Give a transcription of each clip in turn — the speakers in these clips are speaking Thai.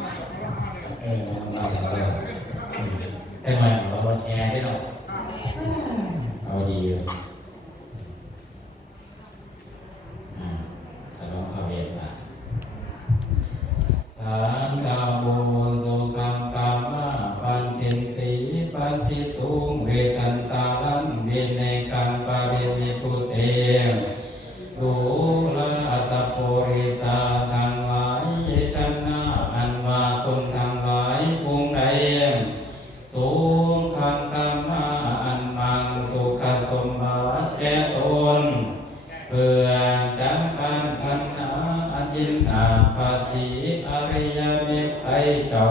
เราแต่เมื่อเราลดแอร์ได้หรอเอาดีเลยจะลองเข้าเวรละสังฆบูสุขังกามะปันเทนติปัสสิตุงเวสันตาลันเวเนกังปารินิพุเตดูลาสัพโพริสาทั้งหลายจันนาอันว่าคนทั้งหลายภูมิใดสุขังกามะอันมังสุขสมบัติแก่ตนเพื่อจังการทันนาอันยินนาภาษีอริยเมตไตรเจ้า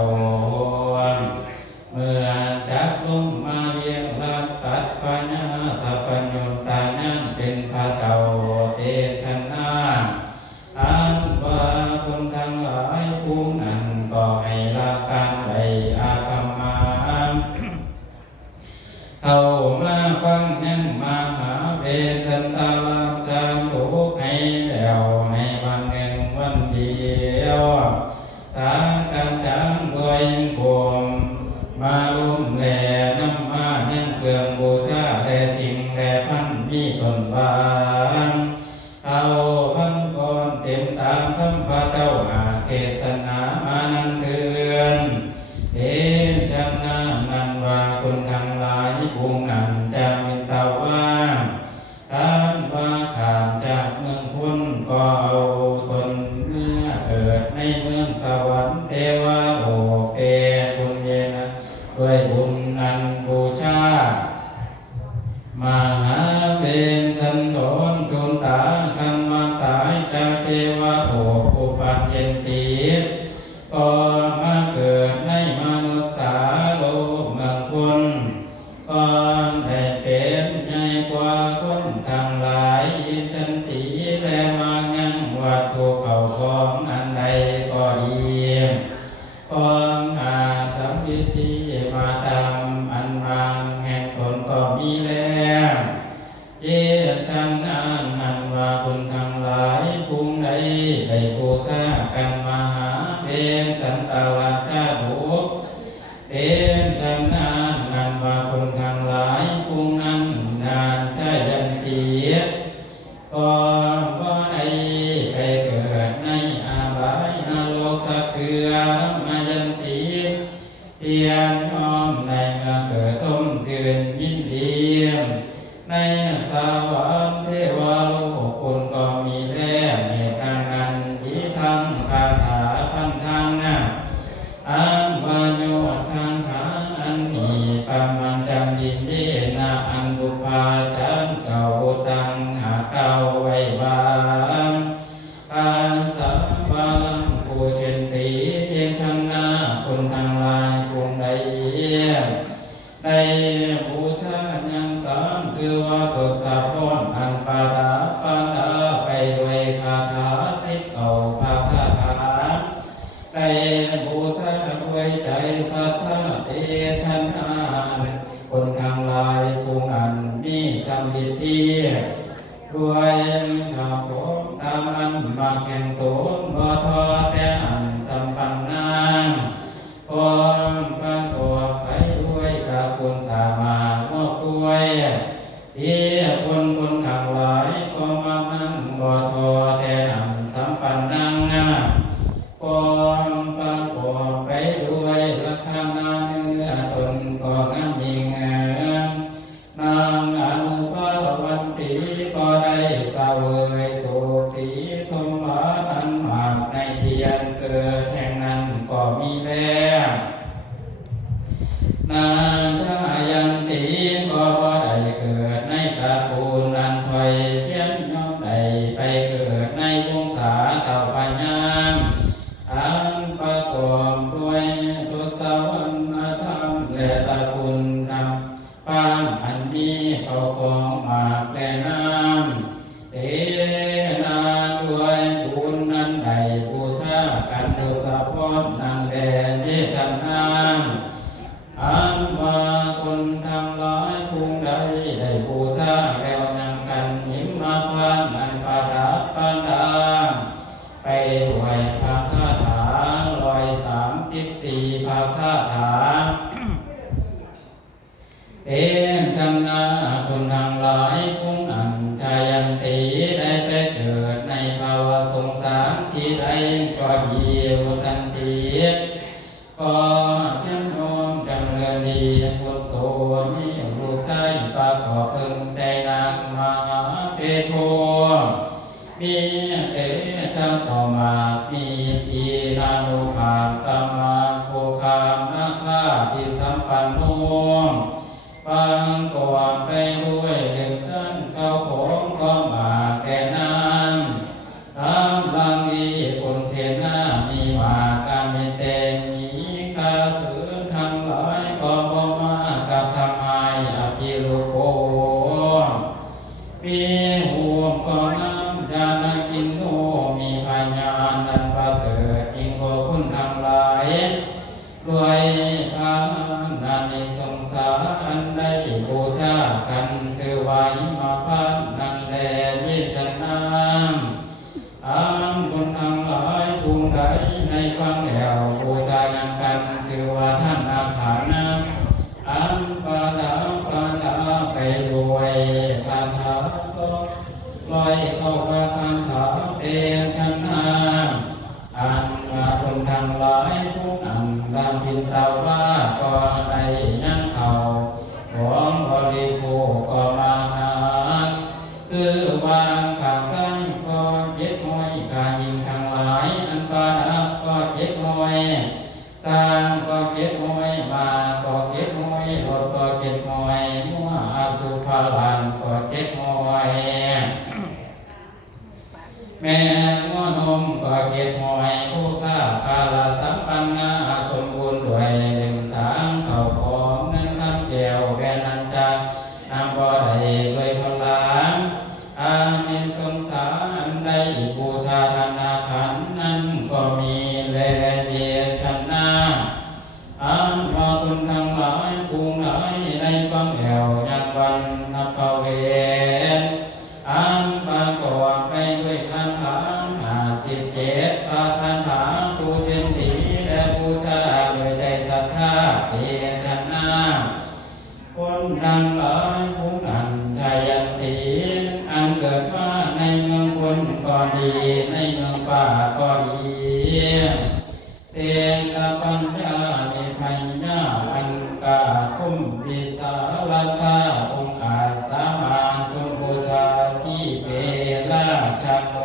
เมื่อจักลงมาเลี้ยงลัดตัดปัญญาสัพพญญตานันเป็นพระเจ้าเตชะนาอันว่าคนทั้งหลายผู้นั้นก็ให้ละการใดอาคัมมาเข้ามาฟังยังมาหาเวสันตาลาจาโลกให้แล้วในวันหนึ่งวันเดียวสาการจังด้วยกลมมาลุ่มแลน้ำมายังเครื่องบูชาแลสิ่งแลพันมีตนบางเอาพันก่อนเต็มตามคำพระเจ้าหาเทศนามานันเถือนเห็นจันนานันว่าคนทั้งหลายภูมินั้นจะเป็นตาว่างการว่าขามจากเมืองคุณก็เอาตนเมื่อเกิดในเมืองสวรรค์เทวโลกเตบุญเยนะด้วยบุญนันบูชามหาเบญสันโดษจุนตาคันมาตายจากเทวโลกอุปัชเชนติก็มาเกิดในมนุษย์สาโลกเมืองคนก่อนได้เป็นใหญ่กว่าคนทั้งหลายจันติและมางังวัตถุเก่าของอันใดก็ดีของอาสัมพิธีมาดำอันบางแห่งตนก็มีแล้วเยจันนันว่าคุณทั้งหลายภูมิใดได้บูชากันมหาเบญสันตาราชาบุกเบญจันนันว่าคุณทั้งหลายภูมินั้นนานใจยันตีก็ว่าใดไปเกิดในอาบายนรกสักเถื่อมายันตีเพียรน้อมในเมื่อเกิดสมชื่นยินดีในสวรรค์เทวโลกคุณก็มีแล้วเหตุนั้นที่ทั้งคาถาพันทางนะอันวาโยทางฐานอันนี้ปามันจังยินดีนาอันบุพาจันเก่าตังหาเก่าไว้บางอาสาวาลังปูเชนติเพียงชนะคนทั้งหลายภูมิใดในบูชายังตามชื่อว่าทศพลอันปาดาปันดาไปด้วยคาถาสิบเก่าพาคาถาในบูชาด้วยใจศรัทธาเตชะนาคนทั้งหลายภูมิอันมีสัมฤทธิด้วยข้าวของตามอันมาแข่งตนบ่ท้อแต่อันสัมปันนาความประกอบไปด้วยตาคุณสามารถมอบด้วยเพียคนทั้งหลายก็มานั่งบ่ท้อแต่อันสัมปันนังความประกอบไปด้วยลักษณะเนื้อตนก็งามยิ่งนางอนุภาวันติก็ได้เสวยสุขสีสมบัติอันมากในเทียนเกิดแห่งนั้นก็มีแล้วนางชายันติก็บ่ได้เกิดในตระกูลนันถอยเทียนย่อมได้ไปเกิดในวงศาเต่าพญามอันประกอบด้วยทศวรรณธรรมและตระกูลธรรมปานอันมีเขาของมากและน้ำเตนาด้วยบุญนั้นใดบูชากันทศพลนั่งแดนเทศนาอันว่าคนทั้งหลายภูมิใดได้บูชาแล้วยังกันหิมมาพันอันประดับประดาไปด้วยคาถา130 คาถาเตจันนาคุณทั้งหลายคุ้งอัญชายันติได้ไปเกิดในภาวะสงสารที่ใดก็ยิวทันทีก็เพียงโน้มจำเริญดีพุทโธมีรูปใจประกอบพึงใจนักมหาเตโชมีเตจังต่อมามีทีนานุภาพตมาโภคามนาคาที่สัมปันโนปังก่อนไปด้วยเดือดจันเก้าของก็มาแก่น้ำน้ำลังดีคนเสียหน้ามีมาการเมตเตมีกาสือทั้งหลายก็บ่มากับทำให้อภิรุโกมีห่วงก็น้ำยานากินโนมีพญานันประเสริฐยิ่งกว่าคุณทั้งหลายด้วยอานันในสงสารอันใดบูชากันเจอไว้มาพันนันแลวิจนามอามคนทั้งหลายภูมิใดในฟังแล้วบูชายังกันเจอว่าท่านอาขานามอัมปาดาไปด้วยคาถาสองลอยเข้าว่าคาถาเตชนามอันมาคนทั้งหลายผู้อันดำพินเตาว่าก็ได้ยังเขาของบริโภคก็มานาคือวางข้างใจก็เจ็ดห้อยกายิงทั้งหลายอันปานับก็เจ็ดห้อยตางก็เจ็ดห้อยมาก็เจ็ดห้อยรถก็เจ็ดห้อยมัวอสุภาลันก็เจ็ดห้อยแม่ง้อนมก็เก็บหอยผู้ข้าคาลาสัมปันนาสมบูรณ์ด้วยหนึ่งสางเข่าของเงินคำแก้วแบนันจากนำบ่ได้ด้วยพลานอานิสงสารได้บูชาธนาขันนั้นก็มีแลเดียชันนาอันมาคุณทั้งหลายภูมิหลายในฟังแก้วยังวันนับเวรอันปากอบไปด้วยคาถา57ประคาถาผู้เช่นดีและบูชาด้วยใจศรัทธาเตชะนาคนดังหลายผู้นั้นชายันติอันเกิดมาในเมืองคนก็ดีในเมืองป่าก็ดีเตนะปัญญานิพัญญาอันกาคุ้มดิสาลตาองค์อาสามาจุบุทาที่เปราชโม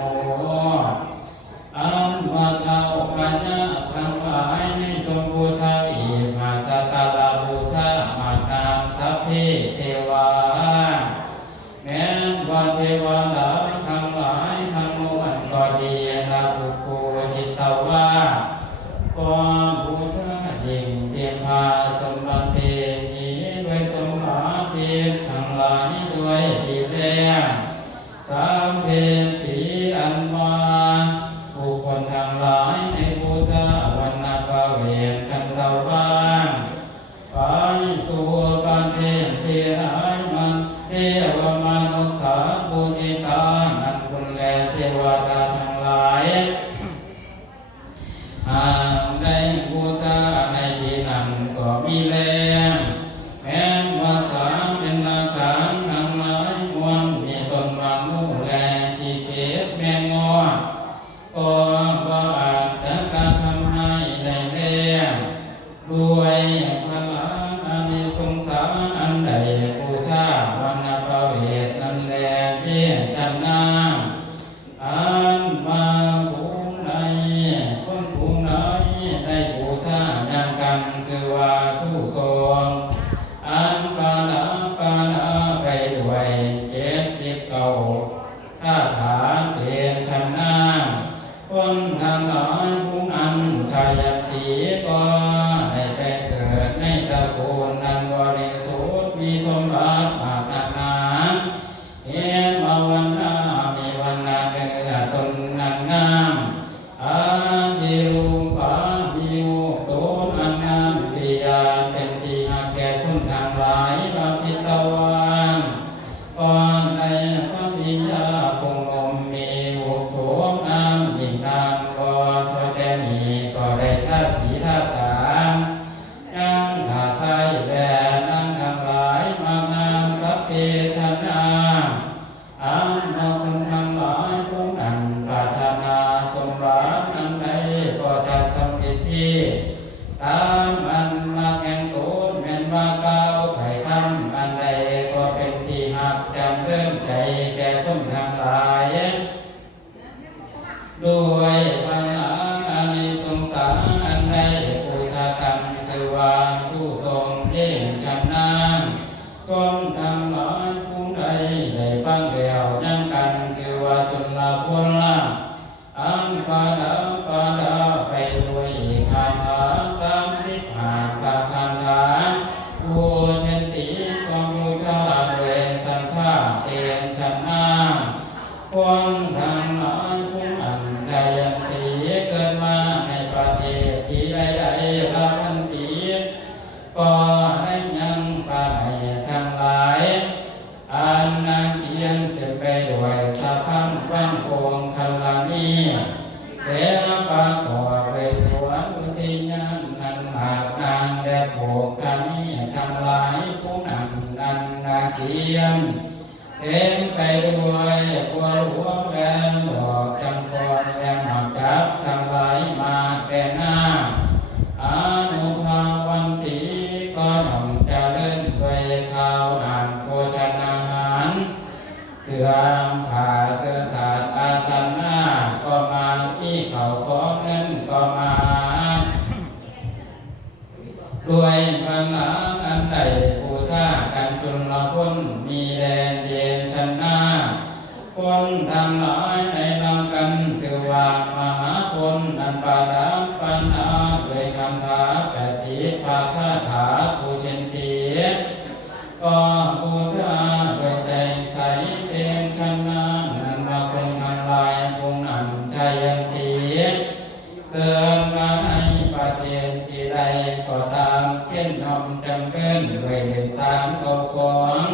อัมมาเทาปัญญาทั้งหลายในจงบูชาอิมาสตาลาบูชามานาสัพเพเทวาแม้ว่าเทวดาทั้งหลายทั้งมวลก็ดีละบุคคลจิตตวาก็บูชายิ่งเพียงพาสมบัตินี้ด้วยสมบัติทั้งหลายด้วยดีแล้วสามเพนปีอันมาบุคคลทั้งหลายในบูชาวันนาภเวรกันเตาบ้านไปสู่ประเทศที่หายมันเทวมนุษย์สาบูจิตานันคุณแลเทวดาทั้งหลายหากได้บูชาในที่นั้นก็มีแรงแม้ว่าสามเป็นอาจารย์ทั้งหลายมวลมีต้นมันมู่แลที่เก็บแมงงอก็ว่าอาจจะการทำให้ได้แรงด้วยพลังอานิสงสารอันใดบูชาวันนาภเวรนั้นแลที่จันนาอันมาภูมิในคนภูมิในได้บูชาอย่างกันชื่อว่าสู้ทรงอันปานาไปด้วย79คาถาเตชะนาคนทั้งหลายผู้นั้นชายันติก็ได้ไปเกิดในตระกูลนั้นบริสุทธิ์มีสมบัติมากนักหนาเห็นมาวันหน้ามีวันนาเนื้อตนนั้นงามอาภิรูปาภิโมกโตอันงามปิยาเป็นที่หักแก่คนทั้งหลายเราพิตวานก่อนในพระปิยาคงอมมีหุบโสมน้ำยิ่งนางก็ถอยแต่นี้ก็ได้ท่าสีท่าสา สียมเต็มไปด้วยบัวหลวงและดอกจำปาและหมากจับทั้งหลายมาแต่หน้าอานุภาวันติก็ย่อมเจริญด้วยข้าวนามโภชนาหารเสื่อมผ่าเสื่อศาสตร์อาสนะก็มาที่เขาของเงินก็มาด้วยพลังอันใดบูชากันจนละพ้นมีแดนเย็นชนะคนทั้งหลายในนามกันชื่อว่ามหาคนอันปาดังปัญหาด้วยคำถา80 ภาคาถาผู้เช่นตีก็บูชาด้วยใจใสเต็มชนะนันมาคงทำลายคงอันชัยตีเกิดมาในประเทศที่ใดก็ตามเข็นนอมจำเป็นด้วยเด็ดสามเก่าของ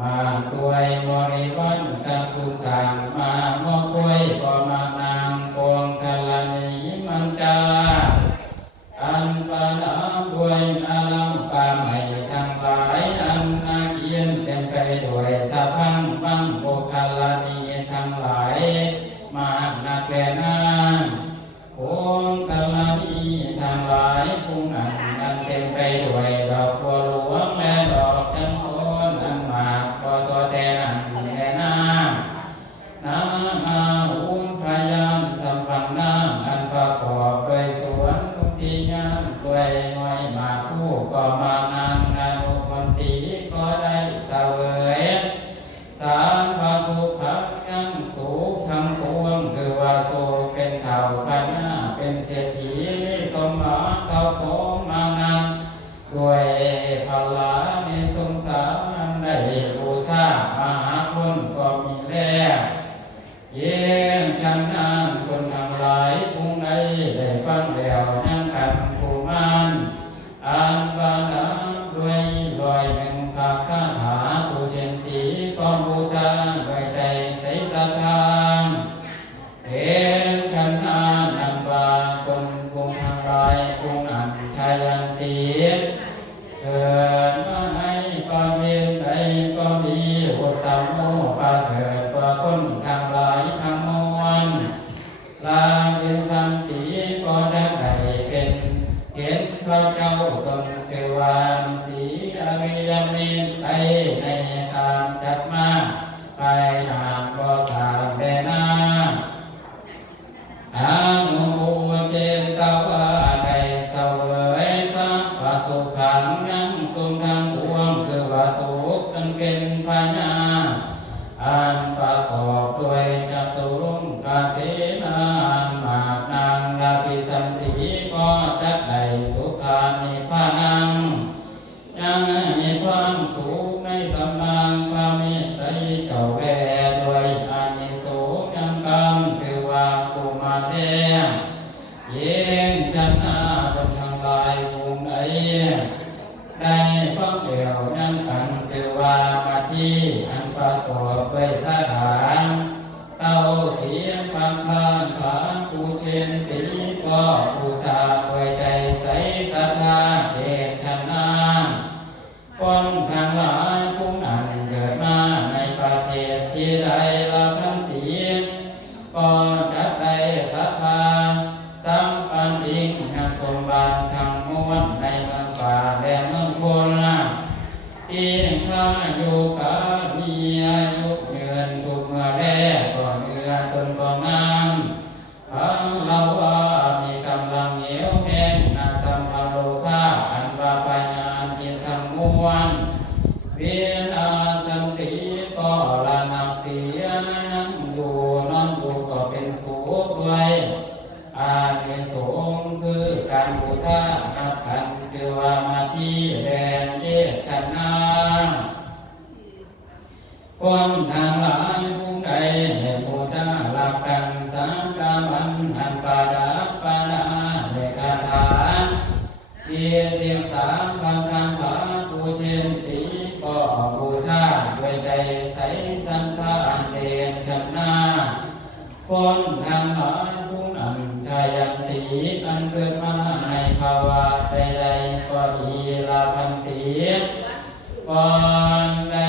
มาด้วยบริวารตะกุสางมาโมกุยก็มานางปวงกาลนีมันจาอันปานาด้วยอาลัมปาใหม่ทั้งหลายอันนาเกียนเต็มไปด้วยสะพังบังโบกาลนีทั้งหลายมานักแลนาปวงกาลนีทั้งหลายพุงอันเต็มไปด้วยดอกบัวหลวงและดอกจันทร์อันมากก็ตัวแต่นั้นแต่นานามาอุนพยามสัมพันธ์นาอันประกอบด้วยสวนมุติญาณด้วยน้อยมาคู่ก็มานางอนุพันติก็ได้เสวยสามพาสุขังยังสุขทั้งปวงคือว่าสุขเป็นเท่าพญาเป็นเศรษฐีมีสมบัติเท่าของมานั้นด้วยพลาในสงสารได้บูชามหาคุณก็มีแล้วเยี่ยมชันนานคนทั้งหลายผู้ใดได้ฟังแล้วยังกันผู้มันอันบานาด้วย100ภาคาถาผู้เช่นตีก็บูชาด้วยใจใสศรัทธาเห็นชันนานอันบาคนผู้ทั้งหลายผู้อันชัยันติเกิดมาในประเทศใดก็มีอุตตมโมประเสริฐกว่าคนทั้งหลายทั้งมวลลาวินสันติก็จะได้เป็นเห็นพระเจ้าตนชื่อว่าสีอริยเมตไตรในตามจัดมาไปนามก็สามเดนาอานุเจตวาได้เสวยสัพพสุขังยังสุขทั้งปวงคือว่าสุขอันเป็นพญาอันประกอบด้วยจตุรงกเสนาอันมากนางดาภิสันติก็จักได้สุขานิพพานังยังมีความสุขในสำนักพระเมตไตรเจ้าแว่ด้วยอานิสงส์ยังกันคือว่ากุมารแดงเย็นจันนาเป็นทางลายภูมิใดได้ฟังเดียวยังกันชื่อว่ามาที่อันประกอบด้วยคาถาเต้าเสียงฟังคานขาผู้เช่นตีก็บูชาด้วยใจใสศรัทธาเดชชนะคนทั้งหลายผู้นั้นเกิดมาในประเทศที่ใดละพันตีก็จัดได้ศรัทธาสัมปันติงงานสมบัติทั้งมวลในเมืองป่าและเมืองคนที่ข้าอยู่กับมีอายุยืนทุกเมื่อแรกก่อนเนื้อตนก่อนน้ำพังเราว่ามีกำลังเหวแห้งนาสัมภโลคาอันว่าปัญญาจิตทั้งมวลเวียนอาสันติก็ระงับเสียนั่งอยู่นอนอยู่ก็เป็นสุขด้วยอานิสงส์คือการบูชานับกันชื่อว่ามาที่แดนเยชนะคนทั้งหลายผู้ใดในบูชาหลับกันสังฆมันอันปาดาปาดาในคาถาเสียงสามบางคำถาผู้เช่นตีก็บูชาด้วยใจใสศรัทธาเด่นชนะคนทั้งหลายผู้นั้นชัยันติอันเกิดมาในภาวะใดๆก็ดีลาพันติก่อนได้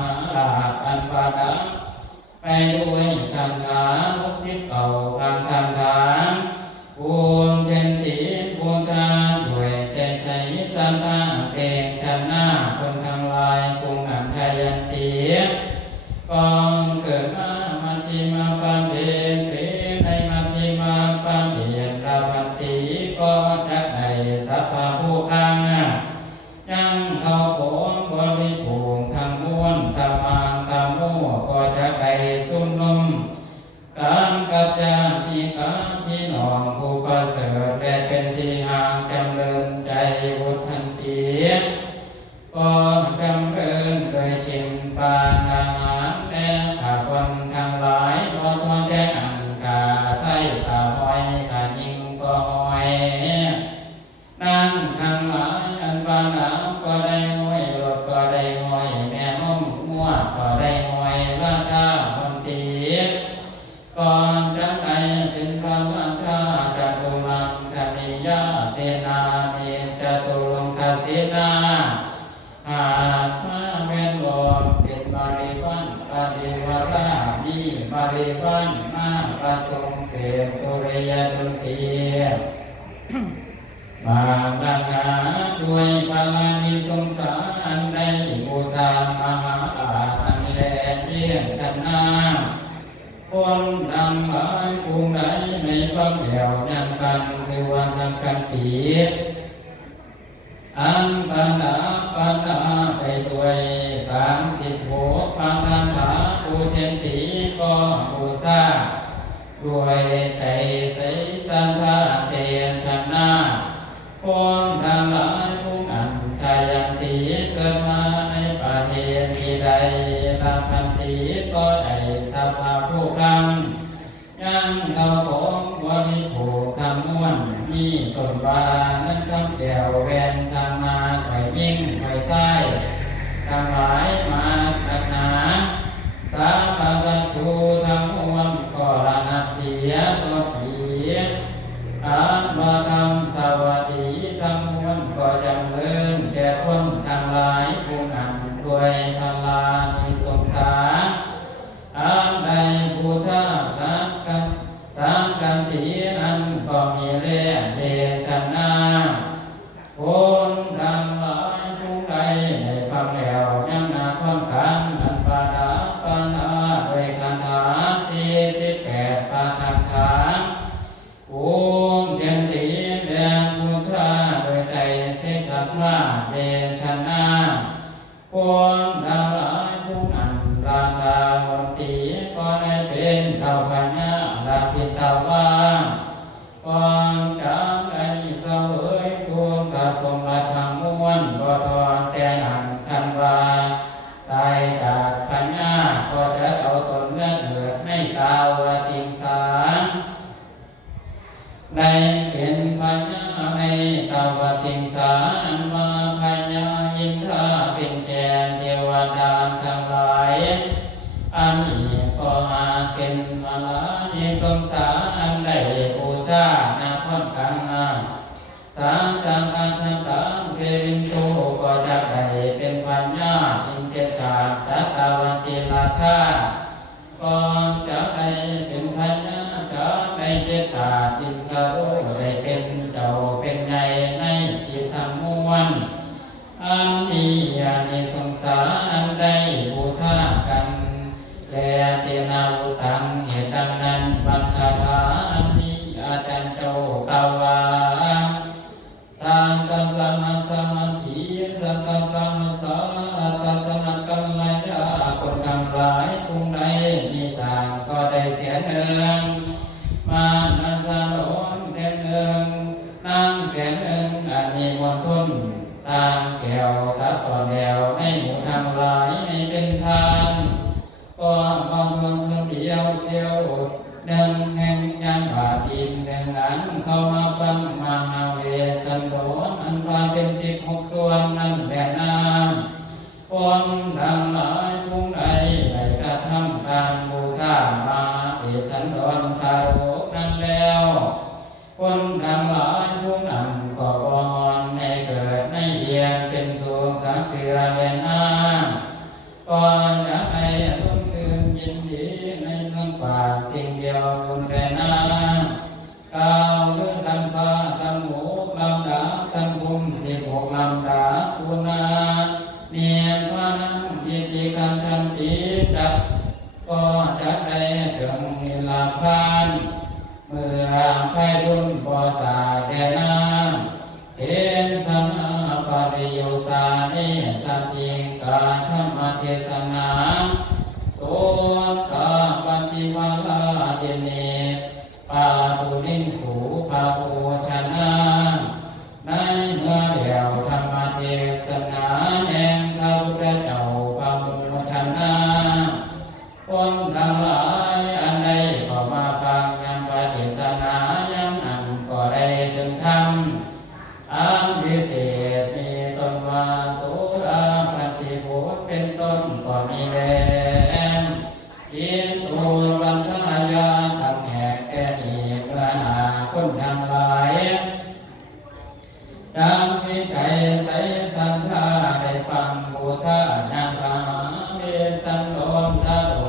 หาราชอันประดับไปด้วยคันธา60เก่าพังคันธาบูญเช่นตีบูชาด้วยใจใสสัมมาเตชันหน้าคนทั้งหลายคงนำชัยยันตีก่อนเกิดมามัชฌิมาปันเทเสในมัชฌิมาปันเทียนราพันติก็จักได้สัพพะผู้ข้างยังเข้าโผงบริภูมิทั้งมวลสมางธรรมูก็จักได้ชุมนุมการกับญาติกาพี่น้องผู้ประเสริฐและเป็นที่ห่างจำเริญใจวุฒันติก็จำเริญโดยชินปานอาหารและข้าคนทั้งหลายก็ทอดแท้อันกาใช้กาหอยกายิงก็หอยนั่งทั้งหลายอันบานาก็ได้หอยรถก็ได้หอยแม่นุ่มมั่วก็ได้หอยราชาคนตีก่อนจังใดเป็นพระราชาจตุรังคณิยาเสนาเมจตุรงคเสนาหากมาเว้นวอนเป็นบริวารปฏิวรามีบริวารมาประสงค์เสพตุริยดุลเตียบางดังนาด้วยพลานิสงสารในบูชามหาราชอันแลเยี่ยมชนะคนนำหลายภูมิใดในฟังเดียวยังกันสือว่าสังกันติอันปัญหาไปด้วย30โภคปาทันถาปูเชนติก็บูชาด้วยใจใสสันทาเตียนชนะคนทั้งหลายผู้นั้นชายันติเกิดมาในประเทศที่ใดราพันติก็ได้สัพพะผู้คำยังเข้าของบริโภคทำม้วนมีต้นว่านั้นคำแก้วแวนทำนาไข่มิ่งไข่ไส้ทั้งหลายมาตักหนาสาปสัตถุทำม้วนก็ระนับเสียสดขีอาบาคำสวัสดีทำม้วนก็จำเริญแก่คนทั้งหลายผู้นั้นด้วยพลานิสงสารอันใดบูชาสักกันตินั้นก็มีเล่เดชนาคนทั้งหลายผู้ใดในฟังแล้วยังนาความกันอันปาดาปานาด้วยคาถา48ปาทักขาภูมิเจนติแดงบูชาโดยใจเสศรัทธาเดชนาคนทั้งหลายผู้นั้นราชามนตรีก็ได้เป็นเท่าพญาดาพิตาวาก่อนจากได้เสวยสูงกสมรัฐมวลบ่ทอนแต่นั้นทันว่าตายจากพญาก็จะเอาตนเมื่อเกิดในตาวติงสารได้เป็นพญาในตาวติงสารมาพญาอินทราเป็นแกนเทวดาทั้งหลายอันนี้ก็หาเป็นมลานิสงสารได้บูชานาคอนกันสามตังอาคันตังเทวินโตก็จะได้เป็นพญาอินเกชาจัตวติราชาก่อนจะได้เป็นพญาจะได้เจชาตินสรุได้เป็นเจ้าเป็นใหญ่ในจิตทั้งมวลอันนี้อานิสงสารได้บูชากันและเตนาวุตังเหตุดังนั้นบังคาถาอันนี้อาจารย์โตกาวาสันตสัมมาสัมมาทิสันตสัมมาสัตตสัมมากัลลายาคนทำหลายกรุงใดมีสร้างก็ได้เสียเนืองมานันสะโลนเด่นเนืองนั่งเสียเนืองอันมีมวลทุนตามแก้วสับสอนแนวในหมู่ทำหลายให้เป็นทานก็บางคนเดียวเสียวหนึ่งแห่งยังบาดินหนึ่งนั้นเข้ามาฟังมหาเวสสันโดษอันพาเป็น16ส่วนนั้นแหละนามคนทั้งหลายผู้ใดได้กระทำการบูชามหาเวสสันโดษสารุนั้นแล้วคนทั้งหลายผู้นั้นก็บ่ฮอนในเกิดในเยียนเป็นสุขสักเถื่อและน้ำก่อน จากในสุ่มชื่นยินดีในเมืองฝากสิ่งเดียวบุญแผ่นาก้าวเรื่องสัมภาตังหูลำดาสังคุม16ลำดาปุนาเนียนพานังอิติกัมชันติดับก็จะได้ถึงนิลาพานเมื่อไพรุ่นปอสาแก่น้ำเห็นสันนาปริโยสานิสันติกาธรรมเทศนาโสตปฏิวัลาเจเนปาตุลิงสูภาโอชนะในเมื่อเดียวธรรมเทศนาแห่งพระพุทธเจ้าภาโอชนะคนทั้งหลายอันใดเข้ามาฟังยังปฏิสนายังนั่นก็ได้ถึงธรรมอันวิเศษมีตนว่าโสดาปฏิโภคเป็นต้นก็มีแลยินตัวบันทายาทำแหกแก่ดีเพื่อหาคนทั้งหลายดังวิจัยใสสันทาได้ฟังบูชานางพาหาเวสสันโดนทาโด